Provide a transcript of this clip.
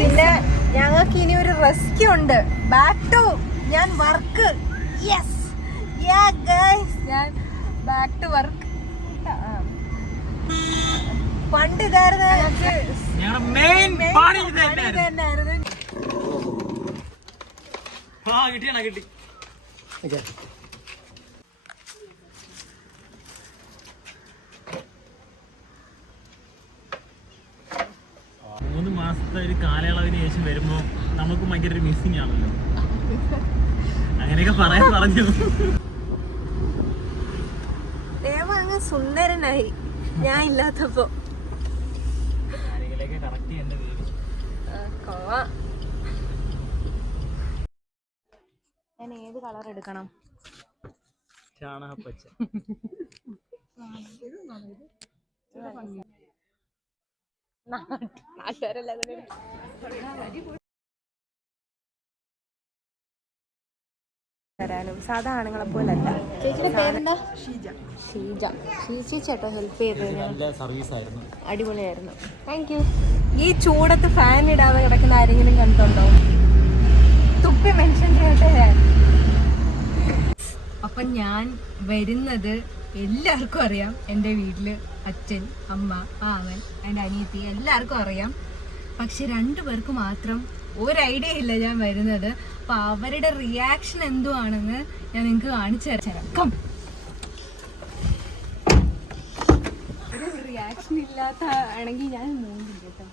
പിന്നെ ഞങ്ങൾക്ക് ഇനി ഒരു റെസ്ക്യൂ ഉണ്ട്. ബാക്ക് ടു ഞാൻ വർക്ക്. യെസ് ഞാൻ ബാക്ക് ടു വർക്ക്. പണ്ട് ഇതായിരുന്നു കിട്ടി. 3 മാസത്തെ ഒരു കാലയളവിന് ശേഷം വരുമ്പോ നമുക്ക് ഭയങ്കര ഒരു മിസ്സിംഗ് ആണല്ലോ. അങ്ങനെയൊക്കെ പറഞ്ഞു. ദേവ അങ്ങ് സുന്ദരനായി ഞാൻ ഇല്ലാത്തപ്പോ. ഞാൻ ഏത് കളർ എടുക്കണം? ചാണകപ്പച്ച. തരാനും സാധാ ആണുങ്ങളെ പോലല്ല. ചേച്ചിയുടെ പേരെന്താ? ഷീജ ചേട്ടോ ഹെൽപ്പ് ചെയ്തത് സർവീസായിരുന്നു, അടിപൊളിയായിരുന്നു. Thank you. ഈ ചൂടത്ത് ഫാൻ ഇടാതെ കിടക്കുന്ന ആരെങ്കിലും കണ്ടുണ്ടോ? തുപ്പി മെൻഷൻ ചെയ്യട്ടെ. അപ്പം ഞാൻ വരുന്നത് എല്ലാവർക്കും അറിയാം. എൻ്റെ വീട്ടില് അച്ഛൻ, അമ്മ, അവൻ, എൻ്റെ അനിയത്തി എല്ലാവർക്കും അറിയാം. പക്ഷെ 2 പേർക്ക് മാത്രം ഒരു ഐഡിയ ഇല്ല ഞാൻ വരുന്നത്. അപ്പൊ അവരുടെ റിയാക്ഷൻ എന്തുവാണെന്ന് ഞാൻ നിങ്ങൾക്ക് കാണിച്ചു തരാം. ഒരു റിയാക്ഷൻ ഇല്ലാത്ത ആണെങ്കിൽ ഞാൻ മൂന്നില്ല കേട്ടോ.